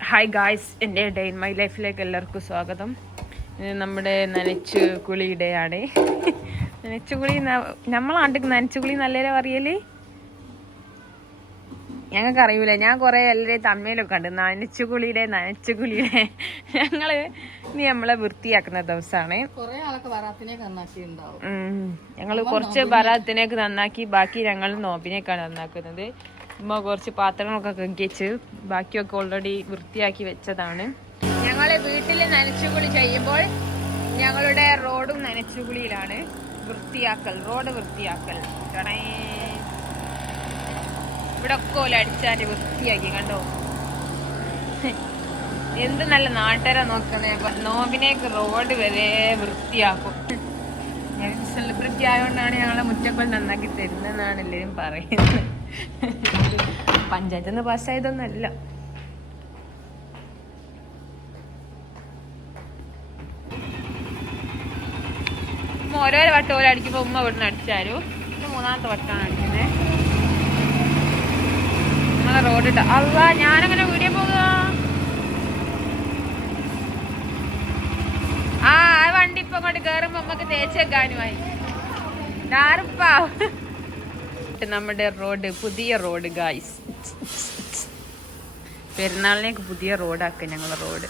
Hi guys എന്റെ day in my ലൈഫിലേക്ക് എല്ലാവർക്കും സ്വാഗതം. ഇത് നമ്മുടെ നനച്ചു കുളി ഡേ ആണ്. നനച്ചുകുളി നമ്മളാണ്ട് നനച്ചുകുളി നല്ലവരെ പറയൽ? ഞങ്ങൾക്ക് അറിയൂല ഞാൻ കുറെ എല്ലാവരെയും തമ്മയിലൊക്കെ കണ്ട് നനച്ചു നനച്ചുകുളിയുടെ. നനച്ചു കുളിയുടെ ഞങ്ങൾ ഇനി നമ്മളെ വൃത്തിയാക്കുന്ന ദിവസമാണ്. ഞങ്ങൾ കുറച്ച് ബറാത്തിനേക്ക് നന്നാക്കി ബാക്കി ഞങ്ങൾ നോബിനേക്കാണ് നന്നാക്കുന്നത്. ഉമ്മ കുറച്ച് പാത്രങ്ങളൊക്കെ കഴുകിച്ച് ബാക്കിയൊക്കെ ഓൾറെഡി വൃത്തിയാക്കി വെച്ചതാണ്. ഞങ്ങൾ വീട്ടിൽ നനച്ചുകുളി ചെയ്യുമ്പോൾ ഞങ്ങളുടെ റോഡും നനച്ചുകുളിയിലാണ്. വൃത്തിയാക്കൽ റോഡ് വൃത്തിയാക്കൽ. ടടേ. ഇവിടെ ഒക്കെ ഓല അടിച്ചാൽ വൃത്തിയാക്കി കണ്ടോ? എന്ത് നല്ല നാട്ടുകാരെ നോക്കണേ. നോമ്പിനേക്ക് റോഡ് വരെ വൃത്തിയാക്കും. സെലിബ്രിറ്റി ആയതുകൊണ്ടാണ് ഞങ്ങളെ മുറ്റക്കൽ നന്നാക്കി തരുന്നതെന്നാണ് എല്ലാവരും പറയുന്നത്. പഞ്ചായത്തിൽ നിന്ന് പാസ്സായതൊന്നല്ല ഓരോരോ വട്ടം ഓരോ അടിക്കുമ്പോൾ ഉമ്മ ഇവിടുന്ന് അടിച്ചാലും മൂന്നാമത്തെ വട്ടമാണ് അടിക്കുന്നത് നമ്മളെ റോഡ് ഇട്ട. അല്ല ഞാനങ്ങനെ വീഡിയോ പോകുക ആ ആ വണ്ടി ഇപ്പൊ അങ്ങോട്ട് കേറുമ്പോ നമ്മക്ക് തേച്ചേക്കാനുമായി ഡാർപ്പാ നമ്മുടെ റോഡ് പുതിയ റോഡ് ഗായ്സ് പെരുന്നാളിനേക്ക് പുതിയ റോഡാക്കുക ഞങ്ങളെ റോഡ്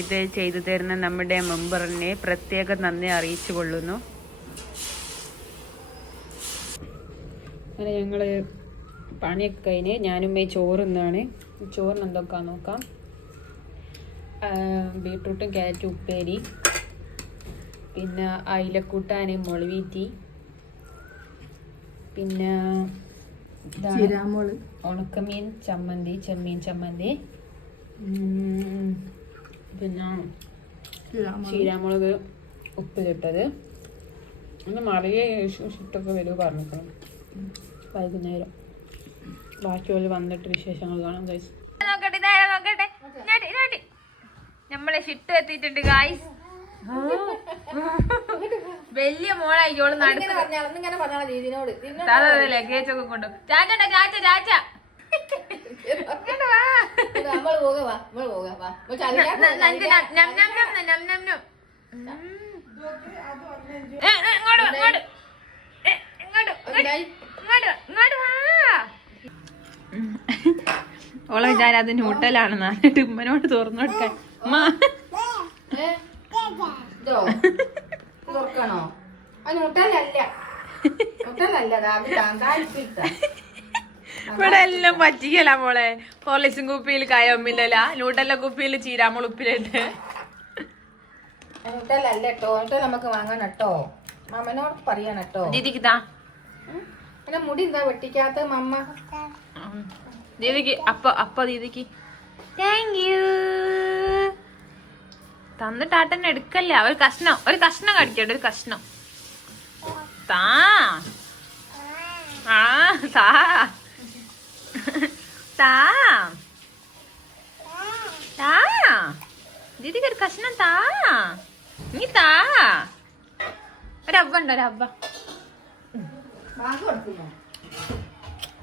ഇത് ചെയ്തു തരുന്ന നമ്മുടെ മെമ്പറിനെ പ്രത്യേക നന്ദി അറിയിച്ചു കൊള്ളുന്നു അങ്ങനെ ഞങ്ങൾ പണിയൊക്കെ കഴിഞ്ഞ് ഞാനും ഈ ചോറുന്നാണ് ചോറിന് എന്തൊക്കെ നോക്കാം. ബീട്രൂട്ടും ക്യാരറ്റും ഉപ്പേരി. പിന്നെ അയിലക്കൂട്ടാൻ മുളവീറ്റി. പിന്നെ ഉണക്കമീൻ ചമ്മന്തി ചെമ്മീൻ ചമ്മന്തി. പിന്നെ ചീരാമുളക്. ഉപ്പിലിട്ടത്. അങ്ങനെ മറിയ ഇഷ്ടമൊക്കെ വരുമോ പറഞ്ഞിക്കണം വൈകുന്നേരം. ബാക്കിയുള്ള വന്നിട്ട് വിശേഷങ്ങൾ കാണാം ഗൈസ് നോക്കട്ടെ നോക്കട്ടെ? നമ്മളെ ഷിട്ട് എത്തിയിട്ടുണ്ട് ഗൈസ് വലിയ മോളായി ഓൾ നടക്കുന്നത്. ലഗേജ് ഒക്കെ കൊണ്ടു ചാച്ചണ്ട ചാച്ച ചാച്ച ഇങ്ങോട്ട് ഇങ്ങോട്ട്. ഓളെ വിചാരം അത് ന്യൂട്ടലാണ് നാലിട്ട് ഉമ്മനോട് തുറന്നു കൊടുക്കാൻ. ഇവിടെ എല്ലാം പറ്റിക്കല മോളെ. പോലീസും കുപ്പിയിൽ കായൊമ്മില്ലല്ല നൂട്ടല്ല കുപ്പിയിൽ ചീരാമോൾ ഉപ്പിലുണ്ട് നമുക്ക് വാങ്ങണം കേട്ടോ. മാമനോട് പറയണം കേട്ടോ. ദീദിക്ക് പിന്നെ മുടി എന്താ വെട്ടിക്കാത്ത മമ്മ? ദീദിക്ക് അപ്പ അപ്പ ദീദിക്ക്. Thank you തന്നിട്ടാട്ടന്നെ എടുക്കല്ല? ഒരു കഷ്ണം ഒരു കഷ്ണം കടിക്കട്ടെ ഒരു കഷ്ണം. താ. ആ താ. താ. താ. ദീദിക്ക് ഒരു കഷ്ണം താ. നീ താ. ഒരവ്വ ഉണ്ടോ ഒരവ്വ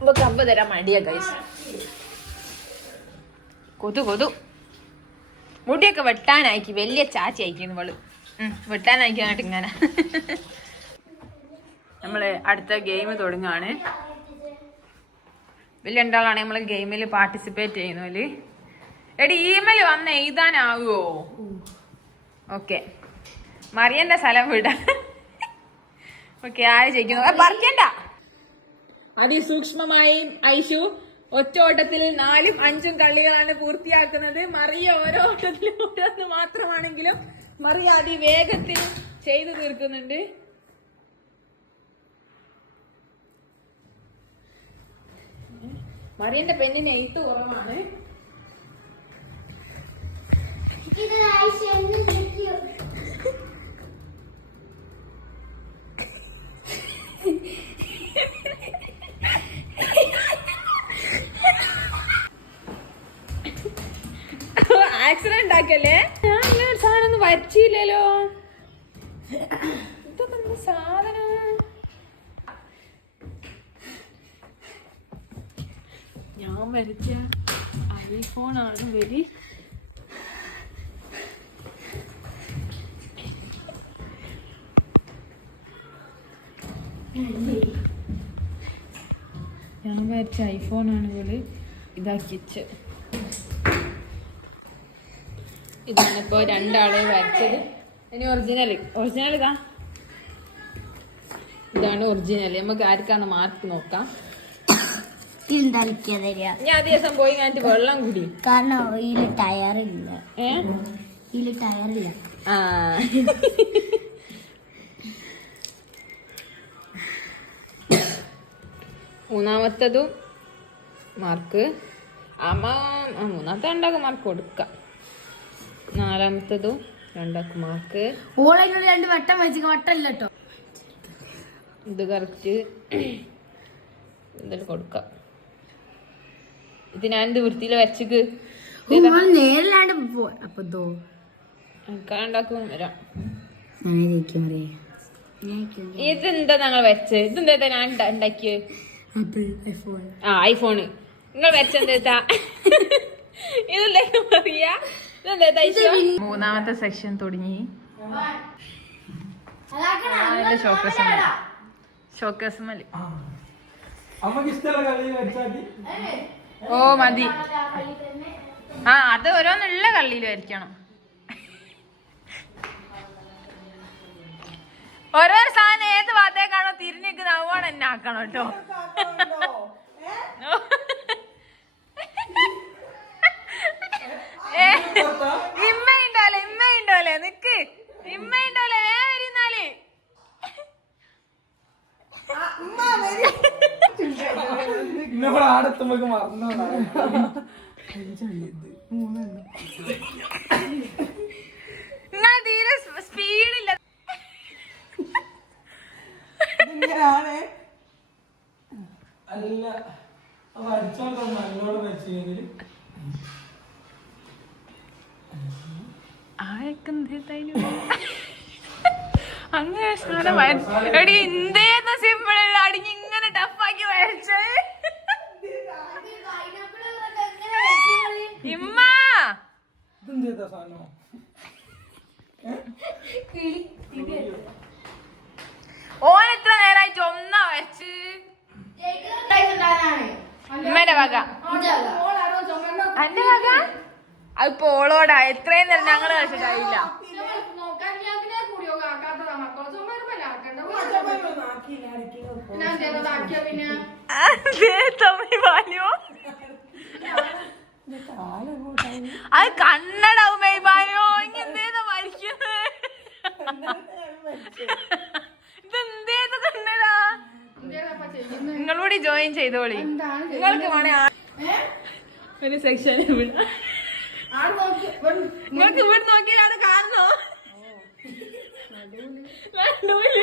ഇവക്ക് തരാൻ മടിയാ കൈസ് കൊതു കൊതു. മുടിയൊക്കെ വെട്ടാനായിക്കി വലിയ ചാച്ചി അയക്കുന്നു ഇവൾ. വെട്ടാനായിക്കാനായിട്ട് ഇങ്ങനെ. നമ്മൾ അടുത്ത ഗെയിം തുടങ്ങാണ് വലിയ രണ്ടാളാണ് നമ്മൾ ഗെയിമിൽ പാർട്ടിസിപ്പേറ്റ് ചെയ്യുന്നതിൽ എടി ഇമെയിൽ വന്ന് എഴുതാനാവുമോ ഓക്കെ മറിയന്റെ സ്ഥലം വിടാ. ഓക്കെ ആര് ജയിക്കുന്നു? ഏ, പറിക്കണ്ട. അതിസൂക്ഷ്മമായി ഐഷു ഒറ്റ ഓട്ടത്തിൽ നാലും അഞ്ചും കള്ളികളാണ് പൂർത്തിയാക്കുന്നത്. മറിയ ഓരോ ഓട്ടത്തിലും ഓരോന്ന് മാത്രമാണെങ്കിലും മറിയ അതിവേഗത്തിൽ ചെയ്തു തീർക്കുന്നുണ്ട്. മറിയന്റെ പെണ്ണിന് എയ്ത്ത് കുറവാണ്. ആക്സിഡന്റ് ഉണ്ടാക്കല്ലേ ഞാൻ ഇങ്ങനെ സാധനം ഒന്നും വരച്ചില്ലല്ലോ. ഇതൊക്കെ സാധനം? ഞാൻ വരച്ച ഐഫോൺ ആണ് വരി. ഞാൻ വരച്ച ഐഫോണാണ് ഇവൾ ഇതാക്കിച്ച് വെച്ച് ഇതാണ് ഇപ്പൊ രണ്ടാളെ വരച്ചത്. ഇനി ഒറിജിനൽ ഒറിജിനൽ ഇതാ. ഇതാണ് ഒറിജിനൽ നമുക്ക് ആർക്കാന്ന് മാർക്ക് നോക്കാം. തിരിന്തളിക്കാ തരിക. ഞാൻ ആ ദിവസം പോയി കഴിഞ്ഞിട്ട് വെള്ളം കുടി. കാരണം ടയറില്ല ടയറില്ല ആ. മൂന്നാമത്തതും മാർക്ക് അമ്മ മൂന്നാമത്തെ ഉണ്ടാകും മാർക്ക് കൊടുക്കാം. നാലാമത്തതും രണ്ടാക്കുമാർക്ക് ഓളെന്നോട് രണ്ട് വട്ടം വെച്ച് വട്ടല്ല കേട്ടോ ഇത് കറക്റ്റ് എന്തായാലും കൊടുക്കാം. ഇത് ഞാൻ ഇത് വൃത്തിയിൽ വെച്ചക്ക് നേരിലാണ്ട് അപ്പൊ ദോ രണ്ടാക്കും വരാം. ഇതെന്താ ഞങ്ങൾ വെച്ച് ഇതെന്താ ഞാൻ ഉണ്ടാ- ഉണ്ടാക്കിയത് ഐഫോൺ ആ ഐഫോണ് നിങ്ങൾ വെച്ചെന്താ ഇതല്ലേ പറയാ? ഇതെന്താ മൂന്നാമത്തെ സെക്ഷൻ തുടങ്ങി. ഓ മതി. ആ അത് ഓരോന്നുള്ള കള്ളിയിൽ വരയ്ക്കണം. ഓരോ സാധനം ഏത് ഭാഗത്തേക്കാണോ തിരിഞ്ഞിരിക്കുന്നത് നവോണം എന്നെ ആക്കണം കേട്ടോ. ഇമ്മയുണ്ടോലെ ഇമ്മയുണ്ടോലെ നിക്ക്. ഇമ്മയുണ്ടോലെ വേ വരുന്നാൽ. ഇന്നവിടെ ആടെത്തുമ്പോ മറന്നോടാ. നിങ്ങൾ തീരെ സ്പീഡില്ല. അല്ല അടിച്ചോണ്ട് എന്നോട് വെച്ചെങ്കിൽ അങ്ങനെ സാധനം എടി എന്തേന്ന് സിമ്പിൾ അടിഞ്ഞ് ഇങ്ങനെ ടഫാക്കി വരച്ചേ. ഇമ്മ! ഓൻ എത്ര നേരായിട്ട് ഒന്നാ വരച്ച്? ഉമ്മേന്റെ വക. അന്റെ വക? അതിപ്പോ ഓളോടാ എത്രയും നേരം ഞങ്ങൾ കളിച്ചിട്ടായില്ല പാലോ അത് കണ്ണടാവും മെയ്ബാനോ ഇങ്ങെന്തേതാ മരിക്കുന്നത് ഇതെന്തേത് കണ്ണടാ? നിങ്ങളൂടി ജോയിൻ ചെയ്തോളി. നിങ്ങൾക്ക് വേണേ സെക്ഷൻ നിങ്ങൾക്ക് ഇവിടെ നോക്കിയാണ് കാണുന്നോ നടുവിൽ.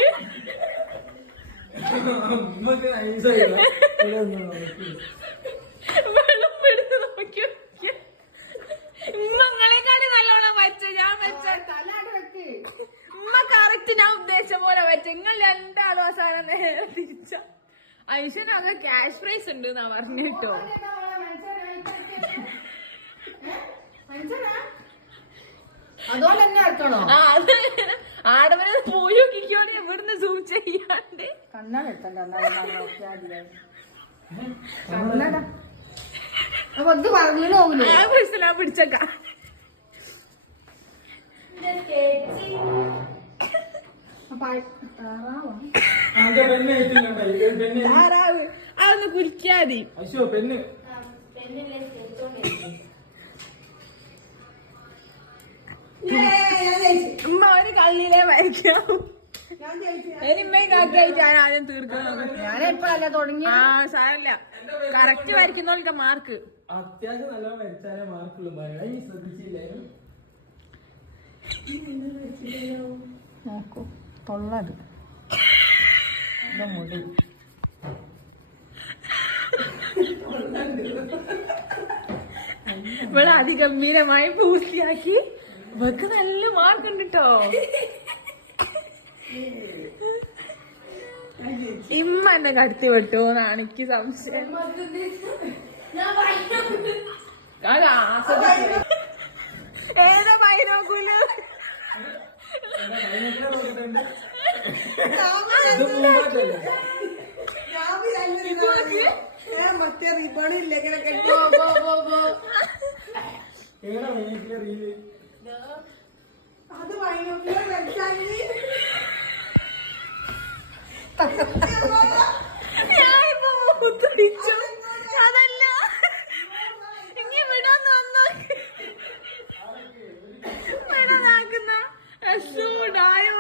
വെള്ളം എടുത്ത് നോക്കി നോക്കിയ. ഉമ്മങ്ങളെക്കാട്ടി നല്ലോണം വച്ച ഞാൻ വെച്ച ഉമ്മ കറക്റ്റ് ഞാൻ ഉദ്ദേശിച്ച പോലെ വെച്ച നിങ്ങൾ രണ്ടാളും അവസാനം നേരെ തിരിച്ച. ഐശ്വര്യ ക്യാഷ് പ്രൈസ് ഉണ്ട് എന്നാ പറഞ്ഞു കേട്ടോ അതുകൊണ്ട് തന്നെ ആക്കണോ? ആ അത് ആടവരെ പോയി നോക്കിക്കോണെ ഇവിടുന്ന് സൂം ചെയ്യാണ്ട്. കണ്ണാട്. പറഞ്ഞു പോകില്ലോ? പ്രശ്നം പിടിച്ചേക്ക. അതൊന്ന് കുരിക്കാതി ഉമ്മ ഒരു കള്ളിയിലേ വരയ്ക്കാം ആദ്യം തീർക്കണം ആ സാരല്ല. കറക്റ്റ് വരയ്ക്കുന്നവർക്ക് മാർക്ക് അത്യാവശ്യം നല്ലോണം വരച്ചാലേ മാർക്കുള്ളൂ പറയാം ഈ ശ്രദ്ധിച്ചില്ലായിരുന്നു നോക്കൂ. തൊള്ളത്. മുടി. ഇവിടെ അതിഗംഭീരമായി പൂർത്തിയാക്കി. ഇവർക്ക് നല്ല മാർക്ക് ഉണ്ട് കേട്ടോ ഇമ്മ എന്നെ കടത്തി വിട്ടു എന്നാണ് എനിക്ക് സംശയം. ഏതാ മൂന്നാറ്റല്ലേ മറ്റേ റിബണില്ല ഇങ്ങനെ കെട്ടി അത് വൈനോക്കിലെ വെച്ചാൽ ഞാനിപ്പോ മൂത്തടിച്ചു അതല്ല. ഇനി വിടാൻ വന്നു വിടാനാക്കുന്ന അസൂടായോ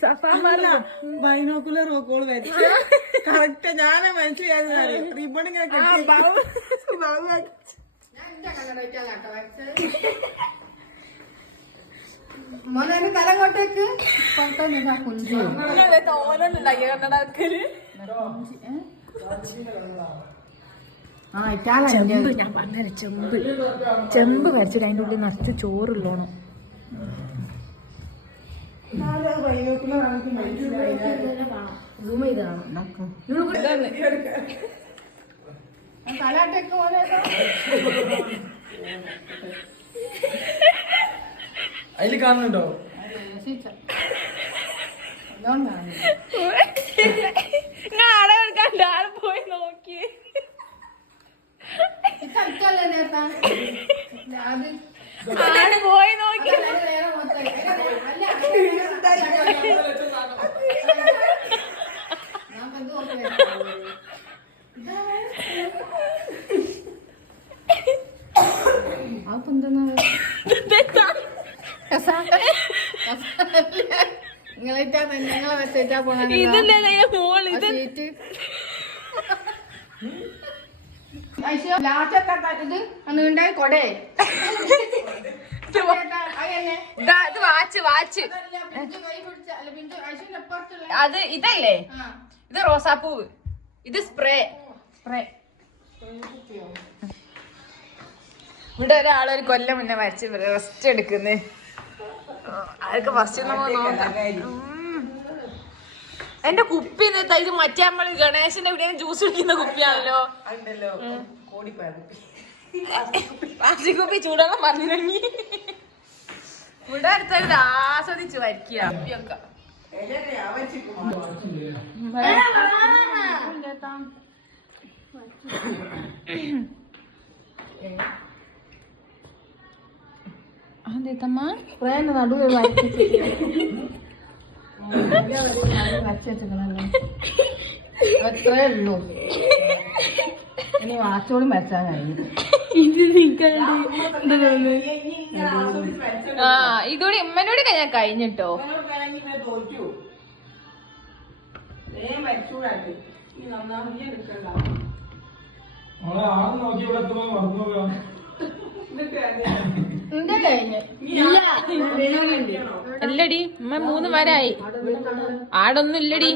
സഫാ മറുപടി ബൈനോക്കുലർ റോക്കോൾ വെച്ച കറക്റ്റ് ഞാനാ മനസ്സിലായത് റിബൺ ഇങ്ങനെ മോനെ തല കൊട്ടേക്ക് കൊട്ടൊന്നും കുഞ്ചി തോന്നുന്നുണ്ടായി കന്നഡാക്കൽ ആ ഇറ്റാല ചെമ്പ് ഞാൻ പറഞ്ഞ ചെമ്പ്. ചെമ്പ് വരച്ചിട്ട് അതിന്റെ ഉള്ളിൽ നിറച്ച് ചോറുള്ളോണം നമുക്ക് റൂം ചെയ്താണ് അതിൽ കാണുന്നുണ്ടോ ആളെ കണ്ട ആൾ പോയി നോക്കി ആൾ പോയി നോക്കി കൊടേ വാച്ച് വാച്ച് അത് ഇതല്ലേ? ഇത് റോസാപ്പൂവ് ഇത് സ്പ്രേ. സ്പ്രേ. ഇവിടെ ഒരാളൊരു കൊല്ലം മുന്നേ വരച്ച് റെസ്റ്റ് എടുക്കുന്നു. അതൊക്കെ ഫസ്റ്റ് നോക്കാം. എന്റെ കുപ്പി ഇത് മറ്റേ നമ്മൾ ഗണേശന്റെ ഇവിടെ ജ്യൂസ് കുടിക്കുന്ന കുപ്പിയാണല്ലോ. പ്ലാസ്റ്റിക് കുപ്പി. ചൂടെണ്ണം പറഞ്ഞിറങ്ങി ഇവിടെ അടുത്തത് ആസ്വദിച്ച് വരയ്ക്കുക. കുപ്പിയൊക്കെ. അതെത്തമ്മ പ്രേന്റെ നടുവ് അത്രേ ഉള്ളൂ. ഇനി വാച്ചോടും വെച്ചാൽ ആ ഇതോടെ ഉമ്മനോട് ഞാൻ കഴിഞ്ഞിട്ടോ? വേഗം വരച്ചൂടാണ്ട് ഈ നന്നായി എടുക്കണ്ട. നമ്മളെ ആൾ നോക്കി ഇവിടെ എത്തുമ്പോ മറന്നു പോകാ എന്റെ കഴിഞ്ഞ് അല്ലടി ഉമ്മ മൂന്ന് വരായി. ആടൊന്നും ഇല്ലടി.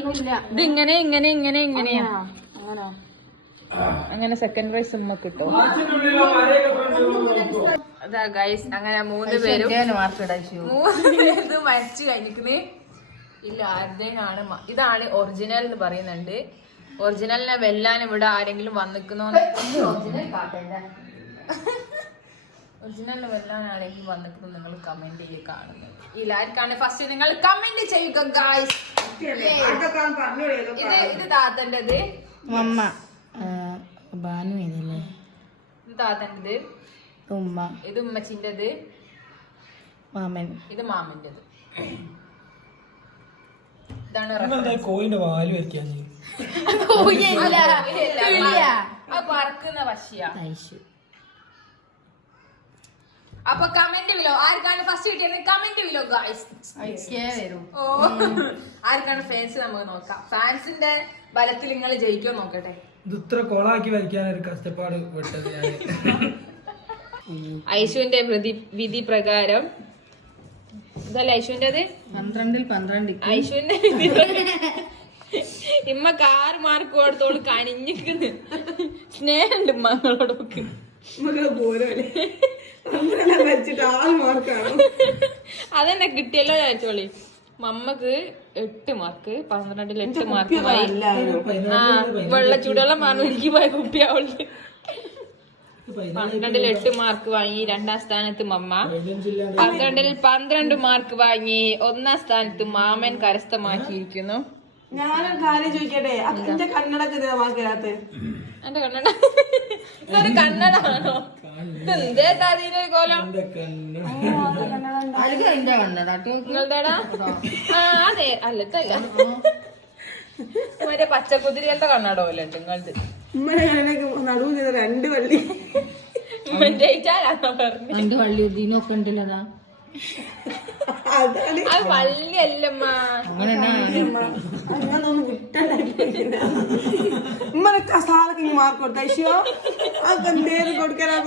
ഇത് ഇങ്ങനെ ഇങ്ങനെ ഇങ്ങനെ ഇങ്ങനെയാ. അങ്ങനെ സെക്കൻഡ് പ്രൈസ് ഉമ്മ കിട്ടും. അതാ ഗൈസ് അങ്ങനെ മൂന്ന് പേരും മൂന്ന് പേര് മരിച്ചു കഴിഞ്ഞിരിക്കുന്നത് ഇല്ല ആരുടെയാണ് ഇതാണ് ഒറിജിനൽ എന്ന് പറയുന്നുണ്ട്. ഒറിജിനലിനെ വെല്ലാൻ ഇവിടെ ആരെങ്കിലും വന്നിക്കുന്നോ ഒറിജിനലിനെ വെല്ലാൻ ആരെങ്കിലും വന്നിക്കുന്നു നിങ്ങൾ കമന്റ് ചെയ്ത് കാണുന്നത് ഇല്ലാർക്കാണ് ഫസ്റ്റ് നിങ്ങൾ കമന്റ് ചെയ്യുക ഗായ്സ് ഇത് ഇത് താത്തന്റെത്. മമ്മ ബാനു ഇതല്ലേ ഇത് താത്തന്റെത്. ഉമ്മ. ഇത് ഉമ്മച്ചിന്റെത്. മാമൻ. ഇത് മാമന്റെത്. ഇതാണ് കോയിന്റെ വാൽ വരയ്ക്കാൻ? അപ്പൊ കമന്റ് വിലോ ആർക്കാണ് ഫസ്റ്റ് കിട്ടിയത്? കമന്റ് വിലോ ഗായ്സ് വരും. ഓ. ആർക്കാണ് ഫാൻസ് നമുക്ക് നോക്കാം. ഫാൻസിന്റെ ബലത്തിൽ നിങ്ങൾ ജയിക്കോ നോക്കട്ടെ. ഇത് ഇത്ര കൊളാക്കി വരയ്ക്കാൻ ഒരു കഷ്ടപ്പാട് വിട്ടത് ഞാൻ ഐശുവിന്റെ വിധി പ്രകാരം ഇതല്ല ഐശുവിന്റേത് പന്ത്രണ്ടിൽ പന്ത്രണ്ട് ഐശുവിന്റെ ഇമ്മ കാറ് ഇമ്മക്ക് ആറ് മാർക്ക് കൊടുത്തോൾ കണിഞ്ഞിക്കുന്നു സ്നേഹമുണ്ട് മാർക്കാണ് അതെന്നെ കിട്ടിയല്ലോ ചോദിച്ചോളി മമ്മക്ക് എട്ട് മാർക്ക് പന്ത്രണ്ടിൽ എട്ട് മാർക്ക് ആ വെള്ള ചൂടുവെള്ളം മാറി എനിക്ക് പോയ കുപ്പിയാവുള്ളു പന്ത്രണ്ടിൽ എട്ട് മാർക്ക് വാങ്ങി രണ്ടാം സ്ഥാനത്ത് മമ്മ. പന്ത്രണ്ടിൽ പന്ത്രണ്ട് മാർക്ക് വാങ്ങി ഒന്നാം സ്ഥാനത്ത് മാമൻ കരസ്ഥമാക്കിയിരിക്കുന്നു. ഞാനൊരു കാര്യം ചോദിക്കട്ടെ? എന്റെ കണ്ണടക്ക് വാക്കിനകത്ത് എന്റെ കണ്ണട. ഇതൊരു കണ്ണടാണോ ഇതെന്തേ തറീനൊരു കോലം? നിങ്ങളുടെടാ? ആ അതെ അല്ല ഇതല്ല മറ്റേ പച്ചക്കുതിരികളുടെ കണ്ണാടോ അല്ലേ ഉണ്ട് നിങ്ങളത് ഉമ്മയുടെ ചെയ്ത രണ്ട് വള്ളി രണ്ട് വള്ളി ഇതിനൊക്കെ ഉണ്ടല്ലതാ അതാണ്. അത് വള്ളിയല്ലമ്മ അങ്ങനൊന്നും? വിട്ടല്ല ഉമ്മനൊക്കെ സാറൊക്കെ മാർക്ക് കൊടുത്ത. ഐശ്വ അത് എന്തേലും കൊടുക്കാനാ